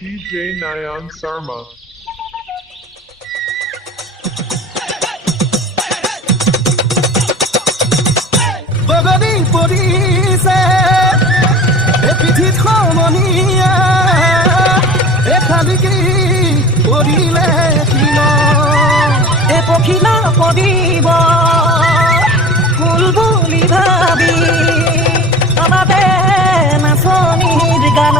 DJ Nayan Sarma. বগৰী পৰিছে এই পিঠিত সমনীয়া এফালিকি পৰিলে কিন এই পখিলা পৰিব ফুল বুলি ভাবি আমাতে নাচনীৰ গান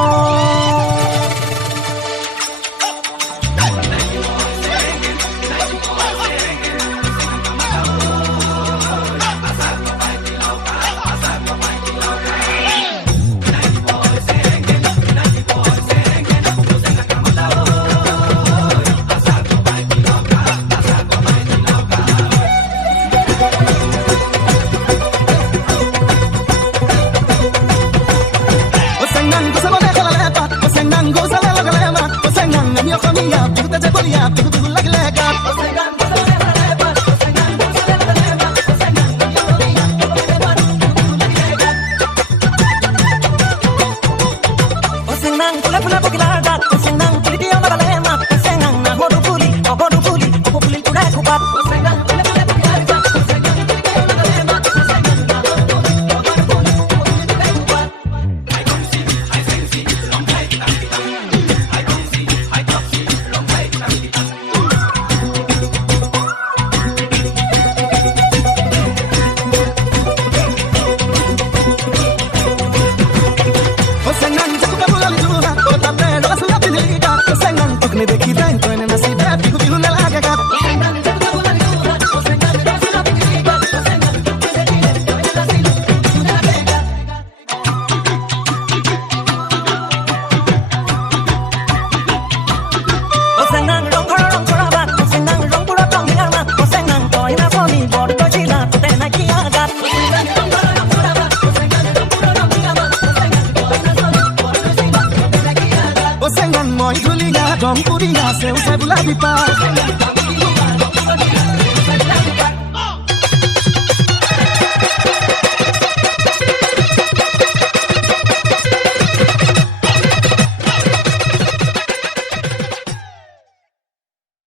মই ধুলিয়া দম পুৰিয়া সেউছে বোলা বিপা